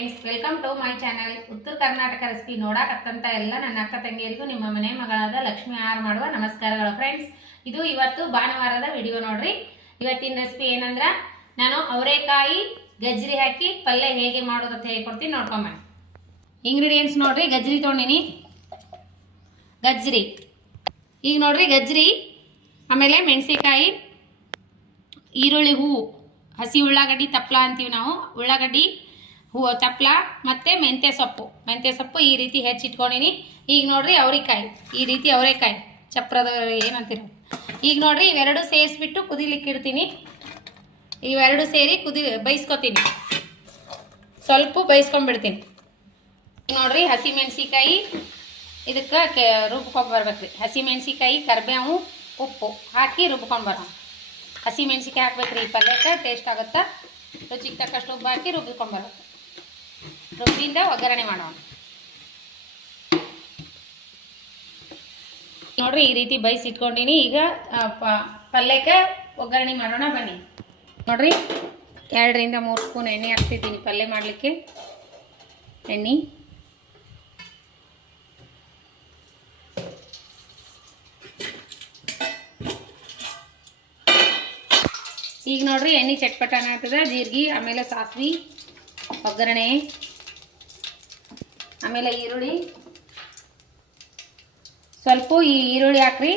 Friends, welcome to my channel. Uttara Karnataka recipe ನೋಡಕತ್ತಂತ ಎಲ್ಲ ನನ್ನ ಅಕ್ಕ ತಂಗಿಯರಿಗೂ ನಿಮ್ಮ ಮನೆ ಮಗಳಾದ ಲಕ್ಷ್ಮಿ ಆರ್ ಮಾಡುವ ನಮಸ್ಕಾರಗಳು. ಫ್ರೆಂಡ್ಸ್, ಇದು ಇವತ್ತು ಭಾನುವಾರದ ವಿಡಿಯೋ ನೋಡ್ರಿ. ಇವತ್ತಿನ ರೆಸಿಪಿ ಏನಂದ್ರ ನಾನು ಅವರೆಕಾಯಿ ಗಜ್ರಿ ಹಾಕಿ ಪಲ್ಯ ಹೇಗೆ ಮಾಡೋದು ಅಂತ ಹೇಳ್ಕೊಡ್ತೀನಿ, ನೋಡ್ಕೊಂಬ. ಇಂಗ್ರೀಡಿಯೆಂಟ್ಸ್ ನೋಡ್ರಿ, ಗಜ್ರಿ ತೊಗೊಂಡಿನಿ. ಗಜ್ರಿ ಈಗ ನೋಡ್ರಿ, ಗಜ್ರಿ, ಆಮೇಲೆ ಮೆಣಸಿಕಾಯಿ, ಈರುಳ್ಳಿ ಹೂವು, ಹಸಿ ಉಳ್ಳಾಗಡ್ಡಿ ತಪ್ಪಲ ಅಂತೀವಿ ನಾವು, ಉಳ್ಳಾಗಡ್ಡಿ ಹೂವು ತಪ್ಪಲ, ಮತ್ತು ಮೆಂತ್ಯ ಸೊಪ್ಪು ಈ ರೀತಿ ಹೆಚ್ಚಿಟ್ಕೊಂಡಿನಿ. ಈಗ ನೋಡ್ರಿ ಅವರೆಕಾಯಿ, ಈ ರೀತಿ ಅವರೆಕಾಯಿ ಚಪ್ರದ ಏನಂತೀರ. ಈಗ ನೋಡ್ರಿ ಇವೆರಡು ಸೇರಿಸ್ಬಿಟ್ಟು ಕುದಿಲಿಕ್ಕೆ ಇಡ್ತೀನಿ. ಇವೆರಡು ಸೇರಿ ಬೈಸ್ಕೊತೀನಿ, ಸ್ವಲ್ಪ ಬೈಸ್ಕೊಂಡ್ಬಿಡ್ತೀನಿ. ಈಗ ನೋಡ್ರಿ ಹಸಿ ಮೆಣಸಿಕಾಯಿ ಇದಕ್ಕೆ ರುಬ್ಕೊಂಡು ಬರ್ಬೇಕ್ರಿ. ಹಸಿ ಮೆಣಸಿಕಾಯಿ, ಕರಿಬೇವು, ಉಪ್ಪು ಹಾಕಿ ರುಬ್ಕೊಂಡು ಬರೋಣ. ಹಸಿ ಮೆಣಸಿಕಾಯಿ ಹಾಕ್ಬೇಕ್ರಿ, ಈ ಪಲ್ಯಕ್ಕೆ ಟೇಸ್ಟ್ ಆಗುತ್ತಾ. ರುಚಿಗೆ ತಕ್ಕಷ್ಟು ಉಪ್ಪು ಹಾಕಿ ರುಬ್ಕೊಂಡು ಬರುತ್ತೆ. ರುಬ್ಬಿಂದ ಒಗ್ಗರಣೆ ಮಾಡೋಣ. ನೋಡ್ರಿ ಈ ರೀತಿ ಬೈಸಿ ಇಟ್ಕೊಂಡಿನಿ. ಈಗ ಪಲ್ಯಕ್ಕೆ ಒಗ್ಗರಣೆ ಮಾಡೋಣ ಬನ್ನಿ. ನೋಡ್ರಿ 2 ರಿಂದ 3 ಸ್ಪೂನ್ ಎಣ್ಣೆ ಹಾಕ್ತಿದ್ದೀನಿ ಪಲ್ಯ ಮಾಡಲಿಕ್ಕೆ. ಎಣ್ಣೆ ಈಗ ನೋಡ್ರಿ ಎಣ್ಣೆ ಚಟ್ಪಟನ ಆಗ್ತದ. ಜೀರಿಗೆ, ಆಮೇಲೆ ಸಾಸಿವೆ, ಒಗ್ಗರಣೆ, ಆಮೇಲೆ ಈರುಳ್ಳಿ, ಸ್ವಲ್ಪ ಈ ಈರುಳ್ಳಿ ಹಾಕ್ರಿ,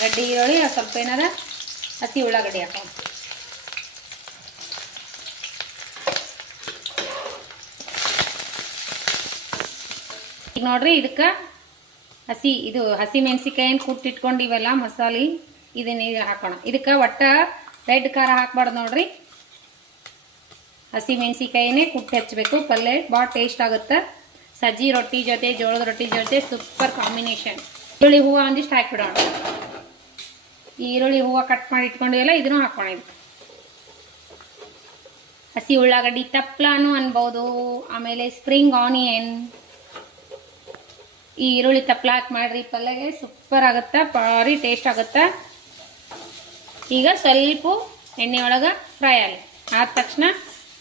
ಗಡ್ಡಿ ಈರುಳ್ಳಿ, ಸ್ವಲ್ಪ ಏನಾರ ಹಸಿ ಉಳ್ಳಾಗಡ್ಡಿ ಹಾಕ. ಈಗ ನೋಡ್ರಿ ಇದಕ್ಕೆ ಹಸಿ ಮೆಣಸಿಕಾಯಿನ ಕುಟ್ಟಿಟ್ಕೊಂಡಿವಲ್ಲ ಮಸಾಲೆ, ಇದನ್ನ ಹಾಕೋಣ. ಇದಕ್ಕೆ ಒಟ್ಟ ರೆಡ್ ಖಾರ ಹಾಕ್ಬಾರ್ದು ನೋಡ್ರಿ, ಹಸಿ ಮೆಣಸಿಕಾಯಿನೇ ಕುಟ್ಟಿ ಹಚ್ಚಬೇಕು. ಪಲ್ಯ ಭಾಳ ಟೇಸ್ಟ್ ಆಗುತ್ತೆ. ಸಜ್ಜಿ ರೊಟ್ಟಿ ಜೊತೆ, ಜೋಳದ ರೊಟ್ಟಿ ಜೊತೆ ಸೂಪರ್ ಕಾಂಬಿನೇಷನ್. ಈರುಳ್ಳಿ ಹೂವು ಒಂದಿಷ್ಟು ಹಾಕಿಬಿಡೋಣ. ಈ ಈರುಳ್ಳಿ ಹೂವು ಕಟ್ ಮಾಡಿ ಇಟ್ಕೊಂಡಿವಲ್ಲ, ಇದನ್ನು ಹಾಕೋಣ. ಇದು ಹಸಿ ಉಳ್ಳಾಗಡ್ಡಿ ತಪ್ಪಲಾನು ಅನ್ಬೋದು, ಆಮೇಲೆ ಸ್ಪ್ರಿಂಗ್ ಆನಿಯನ್. ಈ ಈರುಳ್ಳಿ ತಪ್ಪಲ ಹಾಕಿ ಮಾಡ್ರಿ, ಪಲ್ಯಗೆ ಸೂಪರ್ ಆಗುತ್ತೆ, ಭಾರಿ ಟೇಸ್ಟ್ ಆಗುತ್ತೆ. ಈಗ ಸ್ವಲ್ಪ ಎಣ್ಣೆ ಒಳಗೆ ಫ್ರೈ ಆಗಲಿ. ಆದ ತಕ್ಷಣ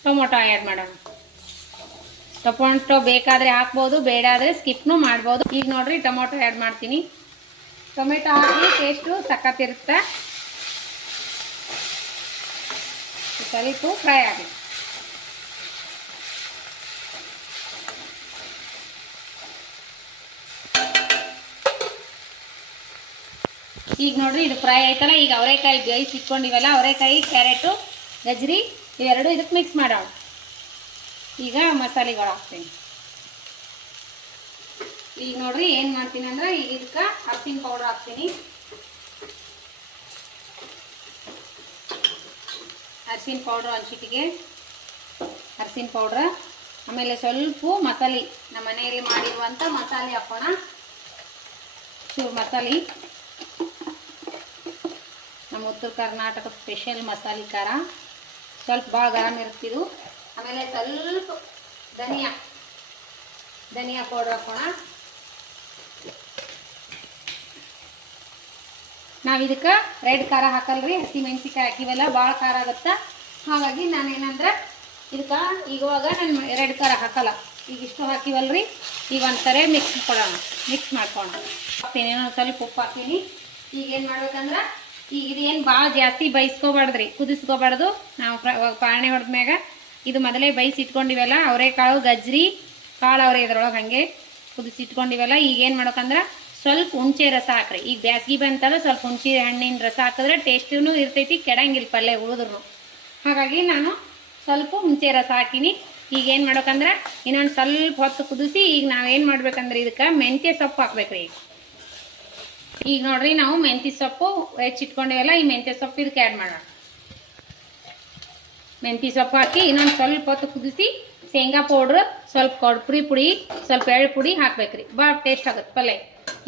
ಟೊಮೊಟೊ ಆ್ಯಡ್ ಮಾಡೋಣ. ಟೊಮೊಟೊ ಬೇಕಾದರೆ ಹಾಕ್ಬೋದು, ಬೇಡ ಆದರೆ ಸ್ಕಿಪ್ನು ಮಾಡ್ಬೋದು. ಈಗ ನೋಡ್ರಿ ಟೊಮೊಟೊ ಆ್ಯಡ್ ಮಾಡ್ತೀನಿ. ಟೊಮೆಟೊ ಹಾಕಿ ಟೇಸ್ಟು ಸಖತ್ತಿರುತ್ತೆ. ಸ್ವಲ್ಪ ಫ್ರೈ ಆಗಲಿ. ಈಗ ನೋಡ್ರಿ ಇದು ಫ್ರೈ ಆಯ್ತಲ್ಲ. ಈಗ ಅವರೆಕಾಯಿ ಬೇಯಿಸಿ ಇಟ್ಕೊಂಡಿವಲ್ಲ, ಅವರೆಕಾಯಿ, ಕ್ಯಾರೆಟು, ಗಜ್ರಿ ಇವೆರಡು ಇದಕ್ಕೆ ಮಿಕ್ಸ್ ಮಾಡೋಣ. ಈಗ ಮಸಾಲೆಗಳು ಹಾಕ್ತೀನಿ. ಈಗ ನೋಡ್ರಿ ಏನು ಮಾಡ್ತೀನಿ ಅಂದ್ರೆ, ಈಗ ಇದಕ್ಕೆ ಅರಿಶಿನ ಪೌಡ್ರ್ ಹಾಕ್ತೀನಿ. ಅರಿಶಿನ ಪೌಡ್ರ್ ಒಂದು ಚಿಟಿಗೆ ಅರಿಶಿನ ಪೌಡ್ರ್, ಆಮೇಲೆ ಸ್ವಲ್ಪ ಮಸಾಲೆ, ನಮ್ಮ ಮನೆಯಲ್ಲಿ ಮಾಡಿರುವಂಥ ಮಸಾಲೆ ಹಾಕೋಣ. ಚೂರು ಮಸಾಲೆ, ನಮ್ಮ ಉತ್ತರ ಕರ್ನಾಟಕ ಸ್ಪೆಷಲ್ ಮಸಾಲೆ ಖಾರ, ಸ್ವಲ್ಪ ಭಾಳ ಗರಂ ಇರ್ತಿದ್ದು. ಆಮೇಲೆ ಸ್ವಲ್ಪ ಧನಿಯಾ ಪೌಡ್ರ್ ಹಾಕೋಣ. ನಾವು ಇದಕ್ಕೆ ರೆಡ್ ಖಾರ ಹಾಕಲ್ರಿ, ಹಸಿ ಮೆಣಸಿಕಾಯಿ ಹಾಕಿವಲ್ಲ, ಭಾಳ ಖಾರ ಆಗುತ್ತೆ. ಹಾಗಾಗಿ ನಾನೇನಂದ್ರೆ ಇದಕ್ಕೆ ಇವಾಗ ನಾನು ರೆಡ್ ಖಾರ ಹಾಕಲ್ಲ. ಈಗ ಇಷ್ಟು ಹಾಕಿವಲ್ರಿ, ಈಗ ಒಂದ್ಸರಿ ಮಿಕ್ಸ್ ಮಾಡ್ಕೋಣ. ಹಾಕ್ತೀನಿ, ಇನ್ನೊಂದು ಸ್ವಲ್ಪ ಉಪ್ಪು ಹಾಕ್ತೀನಿ. ಈಗೇನು ಮಾಡ್ಬೇಕಂದ್ರೆ, ಈಗ ಇದೇನು ಭಾಳ ಜಾಸ್ತಿ ಬೈಸ್ಕೋಬಾರ್ದ್ರಿ, ಕುದಿಸ್ಕೋಬಾರ್ದು. ನಾವು ಪಾರಣೆ ಹೊಡೆದ್ಮ್ಯಾಗ ಇದು ಮೊದಲೇ ಬೈಸಿ ಇಟ್ಕೊಂಡಿವಲ್ಲ, ಅವರೆಕಾಳು, ಗಜ್ರಿ ಕಾಳು ಅವರೆ ಇದ್ರೊಳಗೆ ಹಾಗೆ ಕುದಿಸಿಟ್ಕೊಂಡಿವಲ್ಲ. ಈಗೇನು ಮಾಡ್ಬೇಕಂದ್ರೆ ಸ್ವಲ್ಪ ಹುಣಸೆ ರಸ ಹಾಕ್ರಿ. ಈಗ ಬ್ಯಾಸ್ಗಿ ಬಂತಲ್ಲ, ಸ್ವಲ್ಪ ಹುಣಸೆ ಹಣ್ಣಿನ ರಸ ಹಾಕಿದ್ರೆ ಟೇಸ್ಟೂ ಇರ್ತೈತಿ, ಕೆಡಂಗಿಲ್ಲ ಪಲ್ಯ ಉಳಿದ್ರು. ಹಾಗಾಗಿ ನಾನು ಸ್ವಲ್ಪ ಹುಣಸೆ ರಸ ಹಾಕಿನಿ. ಈಗೇನು ಮಾಡ್ಬೇಕಂದ್ರೆ ಇನ್ನೊಂದು ಸ್ವಲ್ಪ ಹೊತ್ತು ಕುದಿಸಿ, ಈಗ ನಾವೇನು ಮಾಡ್ಬೇಕಂದ್ರೆ ಇದಕ್ಕೆ ಮೆಂತ್ಯ ಸೊಪ್ಪು ಹಾಕ್ಬೇಕ್ರಿ. ಈಗ ನೋಡ್ರಿ ನಾವು ಮೆಂತ್ಯ ಸೊಪ್ಪು ಹೆಚ್ಚಿಟ್ಕೊಂಡಿವಲ್ಲ, ಈ ಮೆಂತ್ಯ ಸೊಪ್ಪು ಇದಕ್ಕೆ ಆ್ಯಡ್ ಮಾಡೋಣ. ಮೆಂತ್ಯ ಸೊಪ್ಪು ಹಾಕಿ ಇನ್ನೊಂದು ಸ್ವಲ್ಪ ಹೊತ್ತು ಕುದಿಸಿ, ಶೇಂಗಾ ಪೌಡ್ರ್, ಸ್ವಲ್ಪ ಕೊಬ್ಬರಿ ಪುಡಿ, ಸ್ವಲ್ಪ ಎಳ್ಳು ಪುಡಿ ಹಾಕ್ಬೇಕ್ರಿ. ಭಾಳ ಟೇಸ್ಟ್ ಆಗುತ್ತೆ ಪಲ್ಯ.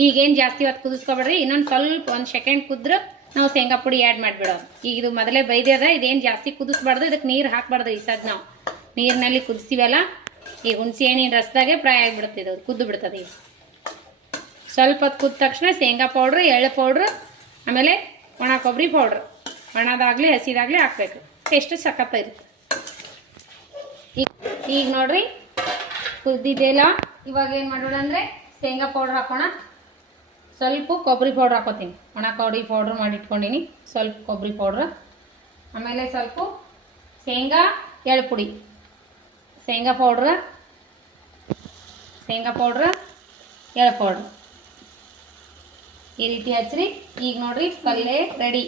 ಈಗೇನು ಜಾಸ್ತಿ ಹೊತ್ತು ಕುದಿಸ್ಕೊಬೇಡ್ರಿ, ಇನ್ನೊಂದು ಸ್ವಲ್ಪ 1 ಸೆಕೆಂಡ್ ಕುದ್ರೆ ನಾವು ಶೇಂಗಾ ಪುಡಿ ಆ್ಯಡ್ ಮಾಡಿಬಿಡೋದು. ಈಗ ಇದು ಮೊದಲೇ ಬೈದ್ಯದ, ಇದೇನು ಜಾಸ್ತಿ ಕುದಿಸ್ಬಾರ್ದು, ಇದಕ್ಕೆ ನೀರು ಹಾಕ್ಬಾರ್ದು. ಈ ಸದ್ ನಾವು ನೀರಿನಲ್ಲಿ ಕುದಿಸ್ತೀವಲ್ಲ, ಈಗ ಹುಣಸೆ ಹಣ್ಣಿನ ರಸದಾಗೆ ಫ್ರೈ ಆಗಿಬಿಡುತ್ತೆ, ಇದು ಕುದ್ದು ಬಿಡ್ತದೆ. ಈಗ ಸ್ವಲ್ಪ ಹೊತ್ತು ಕುದ್ದ ತಕ್ಷಣ ಶೇಂಗಾ ಪೌಡ್ರ್, ಎಳ್ಳು ಪೌಡ್ರ್, ಆಮೇಲೆ ಒಣ ಕೊಬ್ಬರಿ ಪೌಡ್ರ್, ಒಣದಾಗಲಿ ಹಸಿದಾಗಲಿ ಹಾಕ್ಬೇಕು. ಟೇಸ್ಟ್ ಸಖತ್ತ ಇರುತ್ತೆ. ಈಗ ನೋಡ್ರಿ ಕುದ್ದಿದೆಲ್ಲ. ಇವಾಗ ಏನು ಮಾಡೋಣ ಅಂದರೆ ಶೇಂಗಾ ಪೌಡ್ರ್ ಹಾಕೋಣ. ಸ್ವಲ್ಪ ಕೊಬ್ಬರಿ ಪೌಡ್ರ್ ಹಾಕೋತೀನಿ. ಒಣ ಕೊಬ್ಬರಿ ಪೌಡ್ರ್ ಮಾಡಿ ಇಟ್ಕೊಂಡಿನಿ. ಸ್ವಲ್ಪ ಕೊಬ್ಬರಿ ಪೌಡ್ರ್, ಆಮೇಲೆ ಸ್ವಲ್ಪ ಶೇಂಗಾ ಎಳ್ಳು ಪುಡಿ, ಶೇಂಗಾ ಪೌಡ್ರ್ ಎಳ್ಳು ಪೌಡ್ರ್ ಈ ರೀತಿ ಹಚ್ಚ್ರಿ. ಈಗ ನೋಡ್ರಿ ಪಲ್ಯ ರೆಡಿ.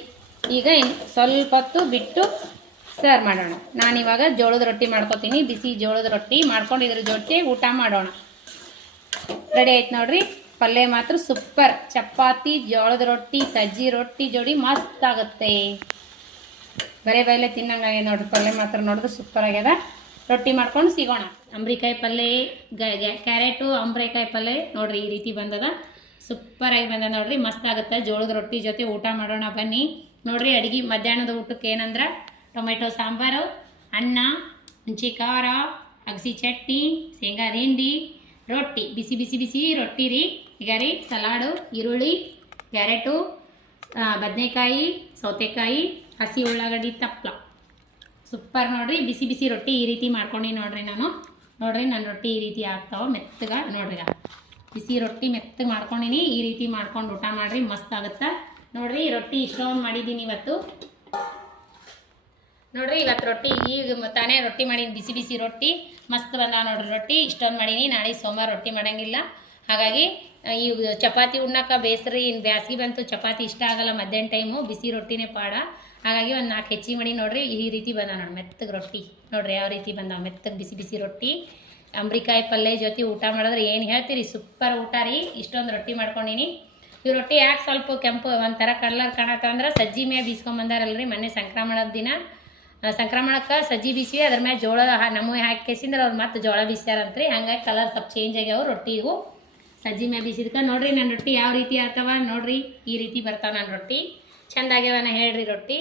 ಈಗ ಸ್ವಲ್ಪ ಹೊತ್ತು ಬಿಟ್ಟು ಸರ್ವ್ ಮಾಡೋಣ. ನಾನಿವಾಗ ಜೋಳದ ರೊಟ್ಟಿ ಮಾಡ್ಕೊತೀನಿ. ಬಿಸಿ ಜೋಳದ ರೊಟ್ಟಿ ಮಾಡ್ಕೊಂಡು ಇದ್ರ ಜೊತೆ ಊಟ ಮಾಡೋಣ. ರೆಡಿ ಆಯ್ತು ನೋಡ್ರಿ. ಪಲ್ಯ ಮಾತ್ರ ಸೂಪರ್. ಚಪಾತಿ, ಜೋಳದ ರೊಟ್ಟಿ, ಸಜ್ಜಿ ರೊಟ್ಟಿ ಜೋಡಿ ಮಸ್ತ್ ಆಗುತ್ತೆ. ಬರೇ ಬಯಲೆ ತಿನ್ನಂಗಾಗ್ಯದ ನೋಡ್ರಿ. ಪಲ್ಯ ಮಾತ್ರ ನೋಡಿದ್ರೆ ಸೂಪರ್ ಆಗ್ಯದ. ರೊಟ್ಟಿ ಮಾಡ್ಕೊಂಡು ಸಿಗೋಣ. ಅಂಬ್ರಿಕಾಯಿ ಪಲ್ಯ, ಕ್ಯಾರೆಟು ಅಂಬ್ರಿಕಾಯಿ ಪಲ್ಯ ನೋಡ್ರಿ ಈ ರೀತಿ ಬಂದದ. ಸೂಪರಾಗಿ ಬಂದ ನೋಡ್ರಿ. ಮಸ್ತ್ ಆಗುತ್ತೆ. ಜೋಳದ ರೊಟ್ಟಿ ಜೊತೆ ಊಟ ಮಾಡೋಣ ಬನ್ನಿ. ನೋಡ್ರಿ ಅಡುಗೆ ಮಧ್ಯಾಹ್ನದ ಊಟಕ್ಕೆ ಏನಂದ್ರೆ ಟೊಮೆಟೊ ಸಾಂಬಾರು, ಅನ್ನ, ಹುಂಚಿ ಖಾರ, ಅಗಸಿ ಚಟ್ನಿ, ಶೇಂಗಾ ಹಿಂಡಿ, ರೊಟ್ಟಿ, ಬಿಸಿ ಬಿಸಿ ಬಿಸಿ ರೊಟ್ಟಿ ರೀ. ಈಗ ರೀ ಸಲಾಡು, ಈರುಳ್ಳಿ, ಕ್ಯಾರೆಟು, ಬದನೆಕಾಯಿ, ಸೌತೆಕಾಯಿ, ಹಸಿ ಉಳ್ಳಾಗಡ್ಡಿ ತಪ್ಪಲ. ಸೂಪರ್ ನೋಡ್ರಿ. ಬಿಸಿ ಬಿಸಿ ರೊಟ್ಟಿ ಈ ರೀತಿ ಮಾಡ್ಕೊಂಡು ನೋಡ್ರಿ ನಾನು. ನೋಡ್ರಿ ನನ್ನ ರೊಟ್ಟಿ ಈ ರೀತಿ ಆಗ್ತಾವ ಮೆತ್ತಗ. ನೋಡ್ರಿ ಬಿಸಿ ರೊಟ್ಟಿ ಮೆತ್ತಗೆ ಮಾಡ್ಕೊಂಡಿನಿ. ಈ ರೀತಿ ಮಾಡ್ಕೊಂಡು ಊಟ ಮಾಡಿರಿ, ಮಸ್ತ್ ಆಗುತ್ತೆ ನೋಡ್ರಿ. ರೊಟ್ಟಿ ಇಷ್ಟೊಂದು ಮಾಡಿದ್ದೀನಿ ಇವತ್ತು. ನೋಡ್ರಿ ಇವತ್ತು ರೊಟ್ಟಿ ಈಗ ತಾನೇ ರೊಟ್ಟಿ ಮಾಡೀನಿ. ಬಿಸಿ ಬಿಸಿ ರೊಟ್ಟಿ ಮಸ್ತ್ ಬಂದಾವ ನೋಡ್ರಿ. ರೊಟ್ಟಿ ಇಷ್ಟೊಂದು ಮಾಡೀನಿ. ನಾಳೆ ಸೋಮವಾರ ರೊಟ್ಟಿ ಮಾಡೋಂಗಿಲ್ಲ. ಹಾಗಾಗಿ ಈಗ ಚಪಾತಿ ಉಣ್ಣಕ್ಕೆ ಬೇಸ್ರಿ. ಇನ್ನು ಬ್ಯಾಸ್ಗೆ ಬಂತು, ಚಪಾತಿ ಇಷ್ಟ ಆಗಲ್ಲ ಮಧ್ಯಾಹ್ನ ಟೈಮು. ಬಿಸಿ ರೊಟ್ಟಿನೇ ಪಾಡ. ಹಾಗಾಗಿ ಒಂದು 4 ಹೆಚ್ಚಿ ಮಾಡಿ ನೋಡ್ರಿ ಈ ರೀತಿ ಬಂದ ನೋಡಿ ಮೆತ್ತಗೆ ರೊಟ್ಟಿ. ನೋಡ್ರಿ ಯಾವ ರೀತಿ ಬಂದಾವ ಮೆತ್ತಗೆ ಬಿಸಿ ಬಿಸಿ ರೊಟ್ಟಿ. ಅಂಬ್ರಿಕಾಯಿ ಪಲ್ಯ ಜೊತೆ ಊಟ ಮಾಡಿದ್ರೆ ಏನು ಹೇಳ್ತೀರಿ, ಸೂಪರ್ ಊಟ ರೀ. ಇಷ್ಟೊಂದು ರೊಟ್ಟಿ ಮಾಡ್ಕೊಂಡಿನಿ. ಈ ರೊಟ್ಟಿ ಯಾಕೆ ಸ್ವಲ್ಪ ಕೆಂಪು ಒಂಥರ ಕಲರ್ ಕಾಣತ್ತಂದ್ರೆ ಸಜ್ಜಿ ಮ್ಯಾಗ ಬೀಸ್ಕೊಂಬಂದಾರಲ್ರಿ ಮೊನ್ನೆ ಸಂಕ್ರಮಣದ ದಿನ. ಸಂಕ್ರಮಣಕ್ಕೆ ಸಜ್ಜಿ ಬೀಸಿ ಅದ್ರ ಮ್ಯಾಗ ಜೋಳ ನಮಗೆ ಹಾಕಿ ಕೇಸಿಂದ್ರೆ ಅವ್ರು ಮತ್ತೆ ಜೋಳ ಬೀಸ್ಯಾರಂತ್ರಿ. ಹಂಗಾಗಿ ಕಲರ್ ಸ್ವಲ್ಪ ಚೇಂಜ್ ಆಗ್ಯಾವ ರೊಟ್ಟಿಗೂ. ಸಜ್ಜಿ ಮ್ಯಾಗ ಬೀಸಿದ್ಕೆ ನೋಡ್ರಿ ನನ್ನ ರೊಟ್ಟಿ ಯಾವ ರೀತಿ ಆಗ್ತಾವ ನೋಡ್ರಿ. ಈ ರೀತಿ ಬರ್ತಾವ ನನ್ನ ರೊಟ್ಟಿ. ಚಂದ ಆಗ್ಯಾವನ ಹೇಳ್ರಿ ರೊಟ್ಟಿ.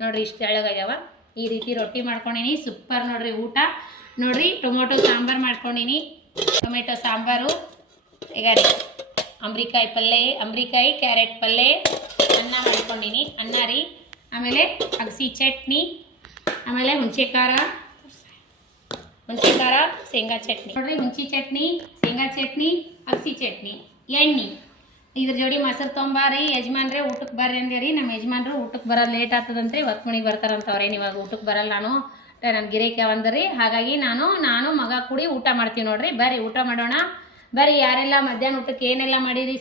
ನೋಡ್ರಿ ಇಷ್ಟು ತೆಳ್ಳಗಾಗ್ಯಾವ. ಈ ರೀತಿ ರೊಟ್ಟಿ ಮಾಡ್ಕೊಂಡಿನಿ. ಸೂಪರ್ ನೋಡ್ರಿ ಊಟ. ನೋಡ್ರಿ ಟೊಮೊಟೊ ಸಾಂಬಾರು ಮಾಡ್ಕೊಂಡಿನಿ. ಟೊಮೆಟೊ ಸಾಂಬಾರು, ಈಗ ರೀ ಅಂಬ್ರಿಕಾಯಿ ಪಲ್ಯ, ಅಂಬ್ರಿಕಾಯಿ ಕ್ಯಾರೆಟ್ ಪಲ್ಯ, ಅನ್ನ ಮಾಡ್ಕೊಂಡಿನಿ. ಅನ್ನ ರೀ, ಆಮೇಲೆ ಅಗಸಿ ಚಟ್ನಿ, ಆಮೇಲೆ ಹುಂಚೆ ಖಾರ, ಶೇಂಗಾ ಚಟ್ನಿ. ನೋಡ್ರಿ ಹುಂಚಿ ಚಟ್ನಿ, ಶೇಂಗಾ ಚಟ್ನಿ, ಅಗಸಿ ಚಟ್ನಿ, ಎಣ್ಣೆ. ಇದ್ರ ಜೋಡಿ ಮೊಸರು ತೊಂಬಾರಿ ಯಜಮಾನ್ರೆ ಊಟಕ್ಕೆ ಬರ್ರಿ ಅಂದೇರಿ. ನಮ್ಮ ಯಜಮಾನ್ರು ಊಟಕ್ಕೆ ಬರೋದು ಲೇಟ್ ಆಗ್ತದಂತೆ. 10 ಮಣಿಗೆ ಬರ್ತಾರಂತವ್ರೇನು. ಇವಾಗ ಊಟಕ್ಕೆ ಬರಲ್ಲ ನಾನು, ನನ್ನ ಗಿರೇಕೆ ಒಂದ್ರಿ. ಹಾಗಾಗಿ ನಾನು ಮಗ ಕೂಡಿ ಊಟ ಮಾಡ್ತೀವಿ ನೋಡ್ರಿ. ಬರ್ರಿ ಊಟ ಮಾಡೋಣ. ಬರ್ರಿ ಯಾರೆಲ್ಲ ಮಧ್ಯಾಹ್ನ ಊಟಕ್ಕೆ ಏನೆಲ್ಲ ಮಾಡಿರಿ.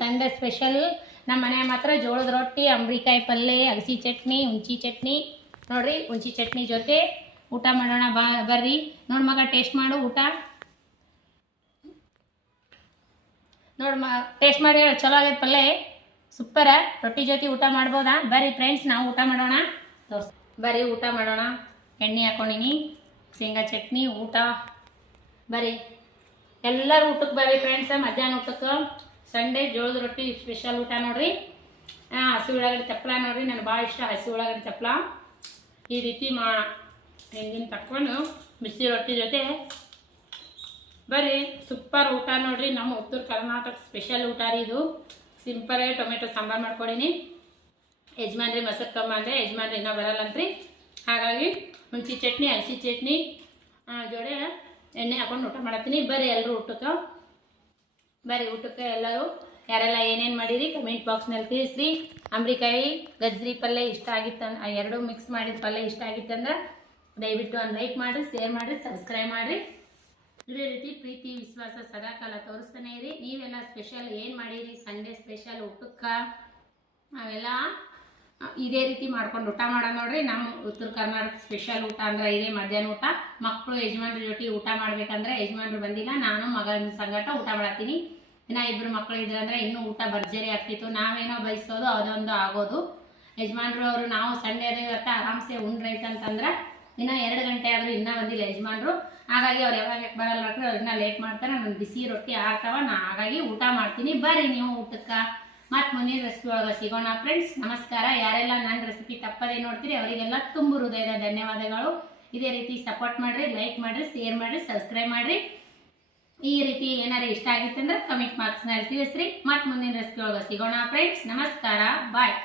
ಸಂಡೇ ಸ್ಪೆಷಲ್ ನಮ್ಮ ಮನೆ ಮಾತ್ರ ಜೋಳದ ರೊಟ್ಟಿ, ಅಂಬ್ರಿಕಾಯಿ ಪಲ್ಯ, ಅಗಸಿ ಚಟ್ನಿ, ಹುಂಚಿ ಚಟ್ನಿ. ನೋಡ್ರಿ ಹುಂಚಿ ಚಟ್ನಿ ಜೊತೆ ಊಟ ಮಾಡೋಣ ಬರ್ರಿ. ನೋಡಿ ಮಗ ಟೇಸ್ಟ್ ಮಾಡು ಊಟ. ನೋಡಿ ಟೇಸ್ಟ್ ಮಾಡಿ ಚಲೋ ಆಗೈತೆ ಪಲ್ಯ. ಸೂಪರ. ರೊಟ್ಟಿ ಜೊತೆ ಊಟ ಮಾಡ್ಬೋದಾ? ಬರ್ರಿ ಫ್ರೆಂಡ್ಸ್ ನಾವು ಊಟ ಮಾಡೋಣ. ಬರ್ರಿ ಊಟ ಮಾಡೋಣ. ಎಣ್ಣೆ ಹಾಕೊಂಡಿನಿ, ಶೇಂಗಾ ಚಟ್ನಿ, ಊಟ. ಬರ್ರಿ ಎಲ್ಲರೂ ಊಟಕ್ಕೆ ಬರ್ರಿ ಫ್ರೆಂಡ್ಸ. ಮಧ್ಯಾಹ್ನ ಊಟಕ್ಕೆ ಸಂಡೇ ಜೋಳದ ರೊಟ್ಟಿ ಸ್ಪೆಷಲ್ ಊಟ ನೋಡ್ರಿ. ಹಸಿ ಉಳ್ಳಾಗಡ್ಡಿ ತಪ್ಪಲ ನೋಡ್ರಿ. ನನಗೆ ಭಾಳ ಇಷ್ಟ ಹಸಿ ಉಳ್ಳಾಗಡ್ಡಿ ತಪ್ಪಲ. ಈ ರೀತಿ ಹಿಂದಿನ ತಕ್ಕೊಂಡು ಬಿಸಿ ರೊಟ್ಟಿ ಜೊತೆ ಬರ್ರಿ ಸೂಪರ್ ಊಟ ನೋಡ್ರಿ. ನಮ್ಮ ಉತ್ತರ ಕರ್ನಾಟಕ ಸ್ಪೆಷಲ್ ಊಟ ರೀ ಇದು. ಸಿಂಪಲ್ ಟೊಮೆಟೊ ಸಾಂಬಾರು ಮಾಡ್ಕೊಂಡಿನಿ. ಯಜಮಾನ್ರಿ ಮೊಸರು ತೊಂಬಂದ್ರೆ ಯಜಮಾನ್ರಿ ಇನ್ನೂ ಬರಲ್ಲಂತ್ರಿ. ಹಾಗಾಗಿ ಹುಂಚಿ ಚಟ್ನಿ, ಹಸಿ ಚಟ್ನಿ ಜೋಡಿ ಎಣ್ಣೆ ಹಾಕೊಂಡು ಊಟ ಮಾಡತ್ತೀನಿ. ಬರ್ರಿ ಎಲ್ಲರೂ ಊಟಕ್ಕೆ. ಬರ್ರಿ ಊಟಕ್ಕೆ ಎಲ್ಲರೂ ಯಾರೆಲ್ಲ ಏನೇನು ಮಾಡಿರಿ ಕಮೆಂಟ್ ಬಾಕ್ಸ್ನಲ್ಲಿ ತಿಳಿಸ್ರಿ. ಅಂಬ್ರಿಕಾಯಿ ಗಜ್ಜರಿ ಪಲ್ಯ ಇಷ್ಟ ಆಗಿತ್ತು, ಎರಡೂ ಮಿಕ್ಸ್ ಮಾಡಿದ ಪಲ್ಯ ಇಷ್ಟ ಆಗಿತ್ತಂದ್ರೆ ದಯವಿಟ್ಟು ಒಂದು ಲೈಕ್ ಮಾಡಿರಿ, ಶೇರ್ ಮಾಡಿರಿ, ಸಬ್ಸ್ಕ್ರೈಬ್ ಮಾಡಿರಿ. ಇದೇ ರೀತಿ ಪ್ರೀತಿ ವಿಶ್ವಾಸ ಸದಾಕಾಲ ತೋರಿಸ್ತಾನೆ ಇರಿ. ನೀವೆಲ್ಲ ಸ್ಪೆಷಲ್ ಏನು ಮಾಡಿರಿ ಸಂಡೇ ಸ್ಪೆಷಲ್ ಊಟಕ್ಕೆ ಅವೆಲ್ಲ ಇದೇ ರೀತಿ ಮಾಡ್ಕೊಂಡು ಊಟ ಮಾಡೋಣ ನೋಡ್ರಿ. ನಮ್ಮ ಉತ್ತರ ಕರ್ನಾಟಕ ಸ್ಪೆಷಲ್ ಊಟ ಅಂದ್ರೆ ಇದೇ ಮಧ್ಯಾಹ್ನ ಊಟ. ಮಕ್ಕಳು ಯಜಮಾನ್ರ ಜೊತೆ ಊಟ ಮಾಡ್ಬೇಕಂದ್ರೆ ಯಜಮಾನ್ರು ಬಂದಿಲ್ಲ, ನಾನು ಮಗನ ಸಂಗಟ ಊಟ ಮಾಡತ್ತೀನಿ. ಇನ್ನು 2 ಮಕ್ಕಳು ಇದ್ರಂದ್ರೆ ಇನ್ನೂ ಊಟ ಭರ್ಜರಿ ಆಗ್ತಿತ್ತು. ನಾವೇನೋ ಬಯಸೋದು ಅದೊಂದು ಆಗೋದು. ಯಜಮಾನ್ರು ಅವರು ನಾವು ಸಂಡೇ ಇವತ್ತು ಆರಾಮ್ಸೆ ಉಂಡ್ರೈತಂತಂದ್ರೆ ಇನ್ನೂ 2 ಗಂಟೆ ಆದರೂ ಇನ್ನೂ ಬಂದಿಲ್ಲ ಯಜಮಾನ್ರು. ಹಾಗಾಗಿ ಅವ್ರು ಯಾವಾಗ ಬರಲ್ಲ ಅವ್ರನ್ನ ಲೇಟ್ ಮಾಡ್ತಾರೆ. ನನ್ನ ಬಿಸಿ ರೊಟ್ಟಿ ಆಗ್ತಾವ. ಹಾಗಾಗಿ ಊಟ ಮಾಡ್ತೀನಿ. ಬರ್ರಿ ನೀವು ಊಟಕ್ಕೆ. ಮತ್ತು ಮುಂದಿನ ರೆಸಿಪಿ ಒಳಗೆ ಸಿಗೋಣ ಫ್ರೆಂಡ್ಸ್. ನಮಸ್ಕಾರ. ಯಾರೆಲ್ಲ ನನ್ನ ರೆಸಿಪಿ ತಪ್ಪದೇ ನೋಡ್ತೀರಿ ಅವರಿಗೆಲ್ಲ ತುಂಬ ಹೃದಯದ ಧನ್ಯವಾದಗಳು. ಇದೇ ರೀತಿ ಸಪೋರ್ಟ್ ಮಾಡಿರಿ, ಲೈಕ್ ಮಾಡಿರಿ, ಶೇರ್ ಮಾಡಿರಿ, ಸಬ್ಸ್ಕ್ರೈಬ್ ಮಾಡಿರಿ. ಈ ರೀತಿ ಏನಾರು ಇಷ್ಟ ಆಗಿತ್ತಂದ್ರೆ ಕಮೆಂಟ್ ಬಾಕ್ಸ್ನಲ್ಲಿ ತಿಳಿಸ್ರಿ. ಮತ್ತು ಮುಂದಿನ ರೆಸಿಪಿ ಒಳಗೆ ಸಿಗೋಣ ಫ್ರೆಂಡ್ಸ್. ನಮಸ್ಕಾರ. ಬಾಯ್.